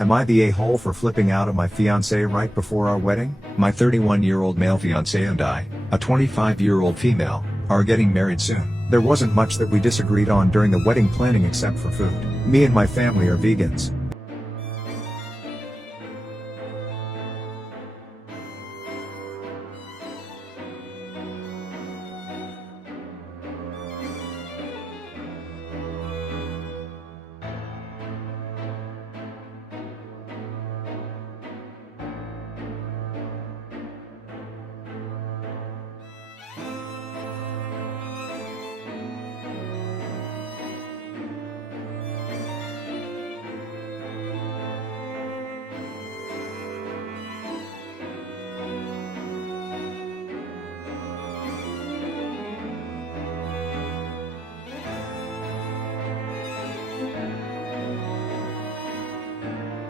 Am I the a-hole for flipping out on my fiancée right before our wedding? My 31-year-old male fiancée and I, a 25-year-old female, are getting married soon. There wasn't much that we disagreed on during the wedding planning except for food. Me and my family are vegans,